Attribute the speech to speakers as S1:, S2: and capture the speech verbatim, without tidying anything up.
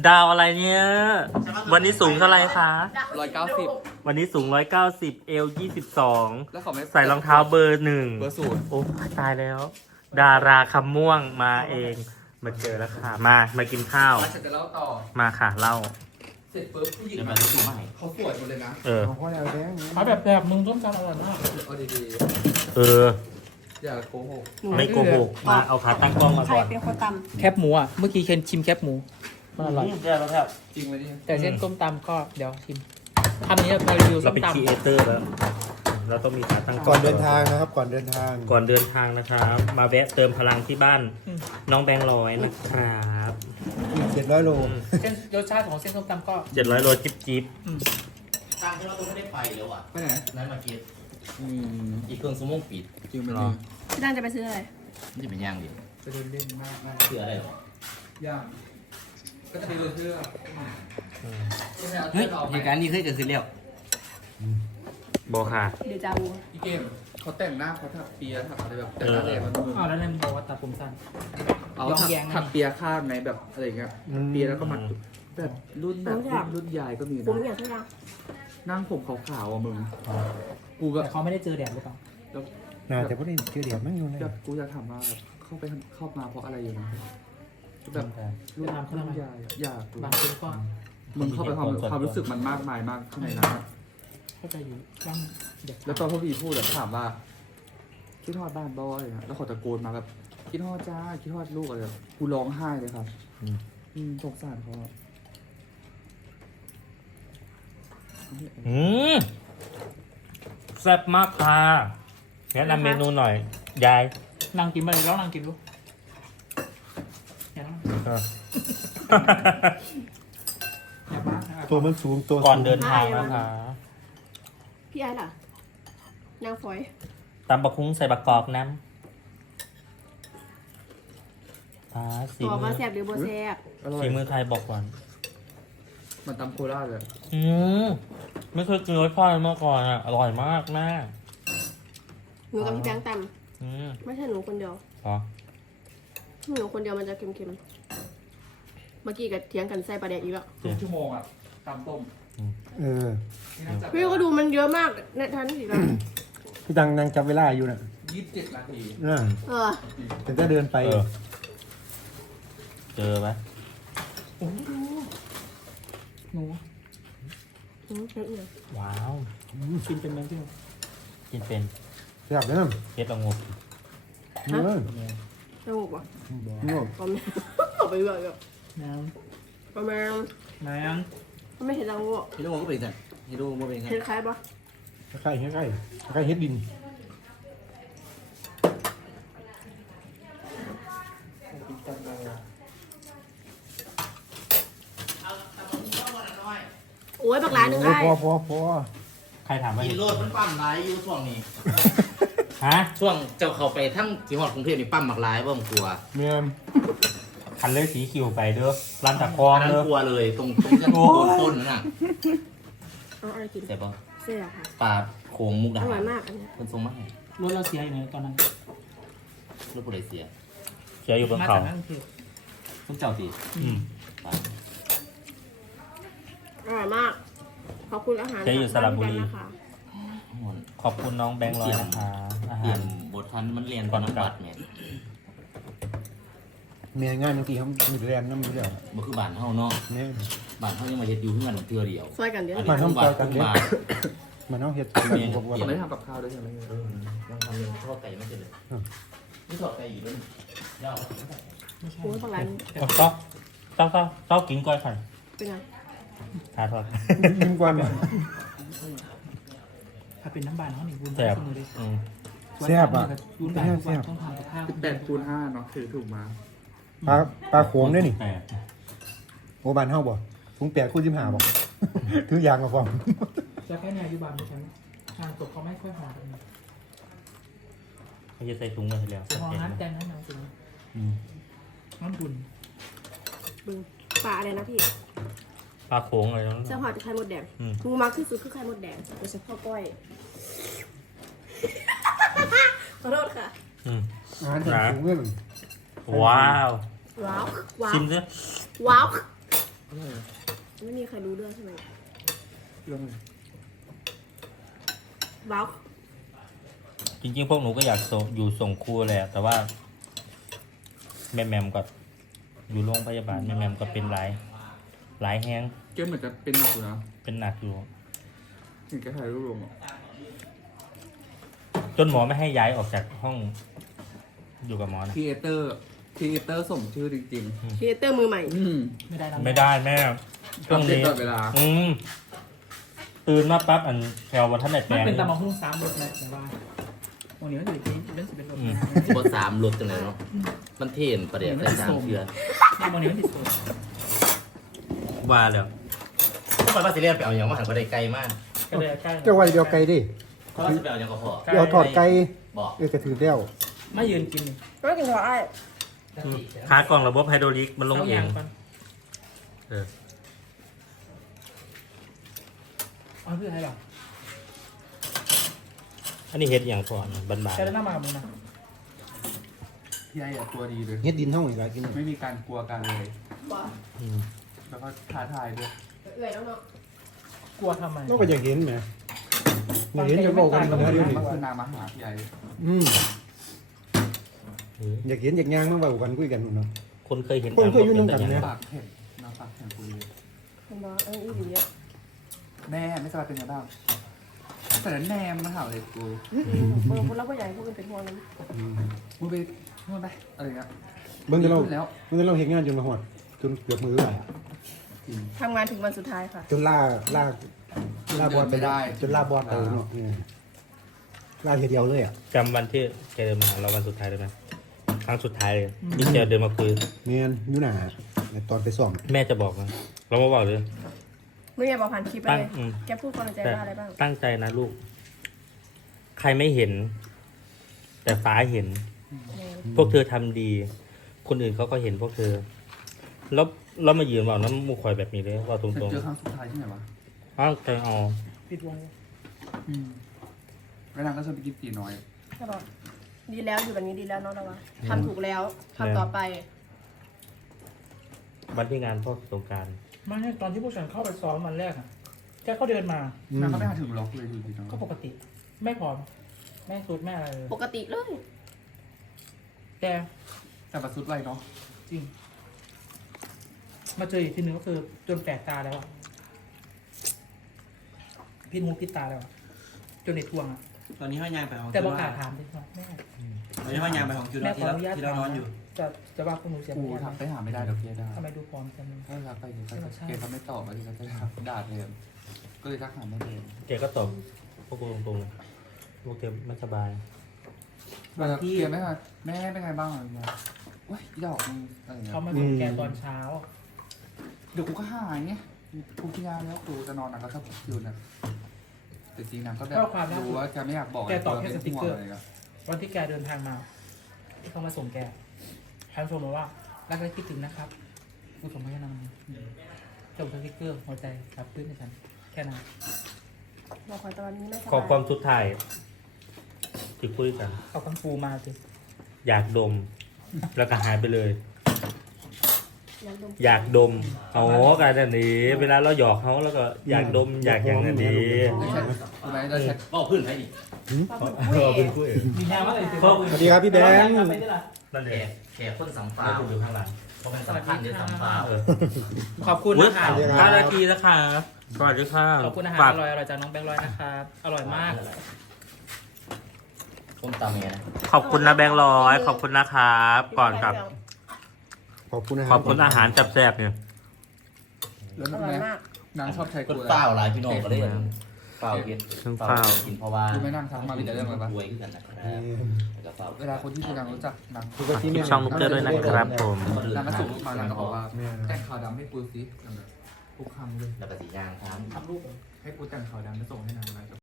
S1: ดาวอะไรเนี่ย วันนี้สูงเท่าไหร่คะ
S2: ร้อยเก้าสิบ
S1: วันนี้สูงร้อยเก้าสิบเอลยี่สิบสอง
S2: แล้วเขาไม่
S1: ใส่รองเท้าเบอร์หนึ่ง
S2: เบอร์ศูนย์
S1: โอ้ตายแล้ว ดาราคำม่วงมาเอง มาเจอแล้วค่ะ มา มากินข้าว
S2: ฉันจะเล่าต่อ
S1: มาค่ะเล่า
S2: เสร็จปุ๊บผู้หญิง
S3: เดี๋ยวมาดูใหม่
S2: เขาสวยหมดเลยนะ
S1: เออ
S4: เอาข้าวแดงแดง
S5: เอาแบบแบบมึงต้มจานอร่อยมาก
S2: เอาดี
S1: เออ
S2: ๆอย่าโกหก
S1: ไม่โกหก มาเอาขาตั้งกล้องมา
S6: ใคร
S1: ก่อน
S6: เป็นคนต
S5: แคบหมูอ่ะ เมื่อกี้เคนชิมแคบหมูมันอร่อย
S1: แย่แล้วครับ
S2: จริงไหมเนี่ย
S5: แต่เส้นต้มตำก็เดี๋ยวชิมทำนี้เรารีวิว
S1: เรา
S5: ส้ม
S1: เป็น
S5: ต
S1: ครีเอเตอร์แล้ว เราต้องมีขาตั้งล้
S4: ก่อนเดินทางนะครับ ก่อนเดินทาง
S1: ก่อนเดินทางนะครับ มาแวะเติมพลังที่บ้าน น้องแบงค์ร้อยนะครับ
S4: เจ็ดร้อยโล
S5: ำเส้นรสชาติของเส้นส้มตำก็
S1: เจ็ดร้อยโลจิ๊บจิ๊บ
S3: ทางที่เราต้องไม่ได้ไปแล้วอ่ะ
S2: ไปไหน
S3: นั้นมาเก็ต
S2: อืม
S3: อีกเครื่องสมองปิด
S2: จริงไหม
S1: หรอ
S2: เนี่ย
S6: ำพี่ดันจะไปซื้ออะไร
S3: นี่เป็นย่างดิ
S2: จะเดินเล่นมากมาก
S3: เพื่ออะไรหรอ
S2: ย่างก็จะมีรถเชื่อ
S3: เฮ้ยเหตุการณ์นี้เคยเกิดขึ้นแล้ว
S1: โบค่ะ
S6: เดจาวู
S2: อีเกมเขาแต่งหน้าเขาถักเปียถักอะไรแบบแต่งหน้าแดงมันมือ
S5: อ้าวแล้วนั่นบอกว่าตัดผมสั้น
S2: เอา
S5: ย้อน
S2: ถัก
S5: แย้งนะ
S2: ถักเปียข้างไงแบบอะไรเงี้ยเปียแล้วก็มัดแบบรุ่นแบบรุ่นรุ่นยายก็มี
S6: ผม
S2: นะ
S6: อยากให้เรา
S2: นั่งผมขาวๆอ่ะมึงกูก็
S5: แต่เขาไม่ได้เจอแดดหรือเปล่า
S2: แล้ว
S4: น่าจะพอดีเชื่อเดียวไม่อยู่เลย
S2: แบบกูจะถามว่าแบบเข้าไปเข้ามาเพราะอะไรอยู่นะแบบรุ่นรุ่นยายอะอยากรู้
S5: บางคนก็
S2: มึงเข้าไปความความรู้สึกมันมากมายมากข้างในนั้นอะ
S5: เข้าใจอยู่บ้างเด็ก
S2: แล้วตอนพ่อบีพูดแบบถามว่าคิดทอดบ้านบอยนะแล้วเขาตะโกนมาแบบคิดทอดจ้าคิดทอดลูกอะไรแบบกูร้องไห้เลยครับอืมสงสารเขาอะ
S1: อืมแซ่บมากค่ะแนะนำเมนูหน่อย ยาย
S5: นางกินไปเลยแล้วนางกินลูกอย่านั่ง
S1: เออ
S5: อย่าบ้านะครับ
S4: ตัวมันสูงตัว
S1: ก่อนเดินทางนะคะ
S6: พี่ไอ้ล่ะ นางฝอย
S1: ตำบะคุ้งใส่บะกอกน้ำอ่าสี
S6: บอก
S1: มื
S6: ว่า
S1: อ
S6: แซ่บหรือบ่แซ่บ
S2: อร่อย
S1: สีมือใครบอกก่อน
S2: มันตำโคราชเลย
S1: อืมไม่เคยกินรสพ่อเลยเมื่อก่อนอ่ะ อร่อยมากแม่
S6: หนูกับพี่แบงค์ต
S1: อืม
S6: ำไม่ใช่หนูคนเดียว
S1: เหรอ
S6: หนูคนเดียวมันจะเค็มๆ เมื่อกี้กับเถียงกันใส่ปลาแดกอีกแล้ว
S2: ครึ่งชั่วโมงอ่ะตำต้ม
S4: เออ
S2: นี่น่าจะ
S6: พี่ก็ดูมันเยอะมากในทันทีแล้ว
S4: พี่ตังนางจับเวลาอยู่น่ะ
S2: ยี่สิบเจ็ดนาที
S4: น่ะ
S6: เออ
S4: ถึงจะเดินไป
S1: เออ เจอไหม
S5: โอ้ยดูหนู
S6: อืมเป็นไง
S1: ว้าว
S5: กินเป็นไหมพี่
S1: กินเป็น
S4: แซ่บเด้อ
S1: เฮ็ดละงก
S4: เนื้อ
S6: สงบวะ
S4: เนื้อ
S6: ก็ไม่เอาไปเรื่อยแบบ
S5: น้
S6: ประมาณ
S5: ำน้
S6: ก็ไม่เห็นเราอ่ะ
S3: ฮิโร่ก็เป็นกันฮิโร่ก็เป็นกัน
S6: เห็นคล้ายปะ
S4: ใกล้ใกล้ใกล้เฮ็ดดิน
S6: โอ้ยบักหลายหนึ่ง
S4: โอ้
S6: ไอ้
S4: พอพอพอ
S1: ใครถามว่า
S3: กินโลดมันปั้มหลายอยู่ช่วงนี้
S1: ฮะ
S3: ช่วงเจ้าเขาไปทั้งที่หอดกรุงเทพนี่ปั้มหมักหลายบ่ผมกลัว
S4: เมียม
S1: คันเลยสีคิวไปเด้อร้านตะคอง
S3: อันนั้น
S1: เด้อก
S3: ลัวเลยตรงตรงเส้น
S1: โอ้
S3: ต้นต้นนั่นน่ะ
S6: เอาอะไรกิน
S3: เสร็จป่ะ
S6: เสียค่ะ
S3: ปลาโขงมุก
S6: อ
S3: ดา
S6: ร่อ
S3: หาย ร
S6: มากอันเนี้ย
S3: คนทรงมาให้
S5: รถเราเสียอยู่ไหนตอนนั้น
S3: รถผู้ใดเสีย
S1: เชียร์อยู่บน
S5: มา
S1: เขา
S5: จากนั่งเที่ยว
S3: คุณเจ้าตี
S1: อืม
S3: ปลา
S6: อร่อยมาก ขอบคุณอาหาร
S1: เจ๊อยู่สระบุรี
S6: จากานนะคะ
S1: ขอบคุณน้องแบงค์ร้อยนะคะอา
S3: เปลี่
S1: หาย ร
S3: นบททันมันเรียนก่อนน้ำบัดเนี่ย
S4: เมียง่ายบางทีเขามีแรงน้ำมือเดียว
S3: มันคือบ้านเฮาเนาะ
S4: เนี่ย
S3: บ้านเฮายังมาเฮ็ดอยู่เพื่อนเทื่อเดียว
S6: ซอยกันเดี๋ยว
S3: อัน
S6: นี้
S3: นี้ทุกบ้านทุกบ้าน
S4: มันต้องเฮ็ด
S3: เมีย
S4: ผมว่า
S2: เขาไม่ได้ทำกับข้าวด้วยใช่ไหม
S3: เออยังทำยังทอดไก่ไม่เสร็จเลยนี่ทอดไก่อยู่ด้วยนี่ยาว
S5: ไม่ใช่
S6: โอ้ยบักหลาย
S1: เอาเต้าเต้าเต้าเต้ากินก้อยค่ะ
S6: เป็นไง
S1: ทาทอด
S4: ยิ้มกวน
S5: ถ้าเป็นน้ำบานเขาหนีบุญ
S1: แซ่บ
S5: เสมอเลย
S1: อืม
S4: แซ่บอ่ะ
S5: บุญบานทุกวันต้องทำกับข้าว
S2: สิบแปดคูณห้าเนาะถือถูกมา
S4: ปลาปลาโขงได้นี่
S1: แปด
S4: โอบานเฮาบ่ถุงแปดคู่จิ้มหาบ่ถือยางมาฟอง
S5: จะแค่ในอายุบานดิฉันงานศพเขาไม่ค่อยหอม
S1: เขาจะใส่ถุงมาให้แล้ว
S5: จะมองฮัทแดงนั่นนะสิ
S1: อืม
S5: น้ำบุญ
S6: บึงปลาอะไรนะพี่
S1: ปลาโขงอะไรนั่น
S6: เจ้าหอยเป็นไข่มดแดง
S1: อืม
S6: มูมักที่สุดคือไข่มดแดงโดยเฉพาะก้อย ขอโทษค่ะ
S1: อืม
S4: อาหารถึงสูงเรื่อง
S1: ว้าว
S6: ว้าว ว้าว
S1: ชิมสิ
S6: ว้าว
S2: อร่อยอะ
S6: ไม่มีใครรู้เรื่องใช่ไหม
S2: เรื่องอะไร
S6: ว้าว
S1: จริงๆ พวกหนูก็อยากส่งอยู่ส่งครูแหละ แต่ว่า แม่แมมก็อยู่โรงพยาบาลแม่แมมก็เป็นหลาย หลายแห้ง
S2: เกมเหมือนจะเป็นหนักอยู่นะ
S1: เป็นหนักอยู่
S2: ถึงแกถ่ายรูปลงอ่ะ
S1: จนหมอไม่ให้ย้ายออกจากห้อง อยู่กับหมอนะ
S2: ครีเอเตอร์ครีเอเตอร์สมชื่อจริง
S6: ครีเอเตอร์มือใหม่
S2: ๆอืม
S5: ไม่ได้แล้ว
S1: ไม่ได้แม่ช่วง
S2: อัปเดต
S1: นี้
S2: ตลอดเวลา
S1: อืมตื่นมาปั๊บอันแถววันท่านไหนแปล
S5: มัน
S1: ง
S5: เป็นตำมะฮุ่งสามรสเลยแต่ว่าวันนี้มันอยู่ที่เป็นสิบเป็นรส
S1: อืม
S3: บทสามรถจังเลยเนาะมันเท่นประเดี๋ยวใส่สามเชือ
S5: ในวันนี้มันติดโซน
S1: ว่าแล้ว
S3: ถ้าไปว่าสิเรียนไปเอาอย่างว่าหันไปได้ไกลมาก
S5: ก็เลยใกล้
S4: เจ้าไว้เดียวไก่ดิ
S3: เขาว่าสิไปเอาอย่างก็พอ
S4: เดี๋ยวถอดไก่
S3: บอก
S4: เออกระถือเดี่ยว
S5: ไม่ยืนกินเลย
S6: ก็กินหัวไอ้
S1: ขากล่องระบบไฮโดรลิกมันลงเอง
S5: ก่อน
S1: เออ
S5: อ๋อเพื่ออะไรหรอ
S1: อันนี้เฮ็ดอย่างก่อนบาน
S5: ใช้ได้หน้ามามึงนะ
S2: พี่ไอ้อะตัวดีเลย
S4: เฮ็ดดินเท่าไหร่ละกิน
S2: ไม่มีการกลัวกันเลย
S6: ว้าว
S1: ๆอืม
S2: แล้วก็ท้าทายด้วย
S6: เอื่อยแล้วเนาะ
S5: กลัวทำไม
S4: เราก็อยากเห็นไหมอยากเห็นจะบอกกันนะเดี๋ยวนี้
S2: มันคือนางมาหาพี่ไอ้
S4: อืม
S1: เออ
S4: อยากเห็นอยากย่างมาเบากันคุยกันนู่นเนาะ
S1: คนเคยเห็น
S4: คนเคยอยู่
S1: ตาม
S4: นำกัน
S1: เป็
S4: นะ
S2: ปากแข็งนางปากแข็งคุยเลย
S6: คุณบอกเอออีหลีอ่ะ
S2: แม่ไม่สบายเป็นไงบ้างแต่นั้นแนมมาถามเลยกู
S6: เบอร์พูดแล้วก็ใหญ่พูดกันเป็นห่วงนั้น
S4: อืม
S2: มึงไปนู่นไปอะไรเงี้ย
S4: เบิ่งแต่เรา
S2: ดีขึ้นแล้ว
S4: เบิ่งแต่เราเฮ็ดงานจนมาหอดจนเกือบมืออะ
S2: จริง
S6: ทำงานถึงวันสุดท้ายค่ะ
S4: จนล่าล่าล่าบอล
S2: เดินไม่ได้
S4: จนล่าบอลไปเนาะเออล่าทีเดียวเลยอ่ะ
S1: จำวันที่แกเดินมาหาเราวันสุดท้ายได้ไหมครั้งสุดท้ายเลยที่แกเดินมาคุย
S4: เมียนอยู่หนาตอนไปซ่อม
S1: แม่จะบอกนะเรามาบอกเลย
S6: ไม่อยากบอกผ่านคลิปไป
S1: ตั้ง
S6: เลย
S1: อืม
S6: แกพูดความในใจ
S1: แต่
S6: ว่าอะไรบ้าง
S1: ตั้งใจนะลูก ใครไม่เห็น แต่ฟ้าเห็น พวกเธอทำดี คนอื่นเขาก็เห็นพวกเธอ แล้วเรามายืนบอกน้ำมูกข่อยแบบนี้เลยว่าตร
S2: ฉัน
S1: ง
S2: เจอครั้งสุดท้ายที่ไหนวะ
S1: ๆอ้าวใจเอา
S5: ปิดวง
S2: อืมแล้วนางก็ชวนไปกินตีน้อย
S6: ก็บอกดีแล้วอยู่แบบนี้ดีแล้วเนาะเราว่าทำถูกแล้วทำต่อไป
S1: วันที่งานพ่อสงกราร
S5: ไม่ใช่ตอนที่พวกฉันเข้าไปซ้อมวันแรกอะแค่เขาเดินมา
S4: อืม
S2: นางก็ไม่หาถึงล็อกเลยดูดีน้อง
S5: ก็ปกติ ไม่พร้อมแม่สุดแม่อะไรเลย
S6: ปกติเลย
S5: แต่
S2: แต่ประสุดไรเนาะ
S5: จริง มาเจออีกทีหนึ่งก็คือจนแปลกตาแล้วอะพิษหูพิษตาแล้วอะจนเด็ดทวงอะ
S7: ตอนนี้ห้อยยางไปของ
S5: แต่
S7: คิว
S5: บอก
S7: ว่า
S5: ขาถามดิว่าแม่
S7: ตอนนี้ห้อยยางไปของคิว
S5: แม่
S7: ว่า
S5: ข
S7: ที่
S5: อ
S7: เรา
S5: อนุญาต
S7: ที่เรานอนอยู่
S5: จะจะว่าพวกหนูเสีย
S2: กู
S5: เปรียบ
S2: ทักไปหาไม่ได้เดี๋ยวเพียได้
S5: ทำไมดูพร้อมจัง
S2: ถ้าทักไปเดี๋ยวก็จะเกเขาไม่ตอบมาทีก็จะด่าเทมก็เลยทักหาไม่เทม
S1: แกก็ตอบพวกกูตรงๆพวกแกไม่สบาย
S2: แบบเกียร์ไหมคะแม่เป็นไงบ้างอะไรเงี้ยว้ยอีดอกมึงอะไรเงี้ย
S5: เขามาส่งแกตอนเช้า
S2: เดี๋ยวกูก็หายไงกูกินยาแล้วกูจะนอนนะก็ชอบคิวนะแต่จริงนะก็แบบรู้ว่าจะไม่อยากบอกอะไรเงี้ย
S5: วันที่แกเดินทางมา ที่เขามาส่งแกแฮมชมมาว่ารักและคิดถึงนะครับกูส่งมาแค่นั้นส่งสติ๊กเกอร์หัวใจรับพื้นในฉันแค่นั้น
S6: บอกขอตอนนี้ไม่สบาย
S1: ขอความสุดท้ายที่คุยกัน
S5: เอากังฟูมาสิ
S1: อยากดม แล้วก็หายไปเลย
S6: อยากดม
S1: อยากดมอ๋อการแบบนี้ เวลาเราหยอกเขาแล้วก็อยากดม อยากอย่างนั้นนี้
S2: ใช่ไหมเราแชท
S3: บอกพื้นให้ดิ
S6: ความเป็นผู้เอก
S5: มีแนวว่าอะไรสิ
S4: สวัสดีครับพี่แบงค์
S1: นั่น
S3: แข
S1: เอง
S3: กแขกคนสัม
S1: ฟ้า
S3: ฟ้า
S1: อยู่ข้างหลัง
S3: เพราะมันสำคัญเดี๋ยวสัมฟ้า
S1: เออ
S5: ขอบคุณ
S1: อุ๊ย
S5: นะคะ
S1: ห้านาทีแล้วค่ะสวัสดีค่ะ
S5: ขอบคุณอาหาร
S1: ฝาก
S5: อร่อยอร่อยจากน้องแบงค์ร้อยนะครับ อร่อยมาก
S3: ส้มตำเนี่ยนะ
S1: ขอบคุณนะแบงค์ร้อย ขอบคุณนะครับ ก่อนกับ
S4: ขอบคุณนะค
S1: ข
S4: รั
S1: อบคุณอาหารจับแซ่บเนี่ย
S2: แล้ว
S6: อ
S2: รู้
S6: ร่
S2: ไห
S6: อ
S2: ม
S6: ยมาก
S2: นางชอบใช้
S3: ก็
S2: กู
S3: เปล่าหลายพี่น้องก็เลยเปล่ากินกินเพราะว่า
S2: รู้ไหมนางทักมามีแต่เรื่องอะไรบ้าง
S3: รวยขึ้นกันนะครับแล้วก็เปล่า
S2: เวลาคนที่คุณนางรู้จักนาง
S4: ปกติ
S1: คลิปช่องนุ๊กเกอร์ด้วยนะครับผม
S2: นางก็ส่งรูปมานางก็บอกว่าแต่งขาวดำให้กูสิทุกครั้งเลย
S3: แล้วก็สีย่างครับ
S5: ทำรูป
S2: ให้กูแต่งขาวดำแล้วส่งให้นางอะไร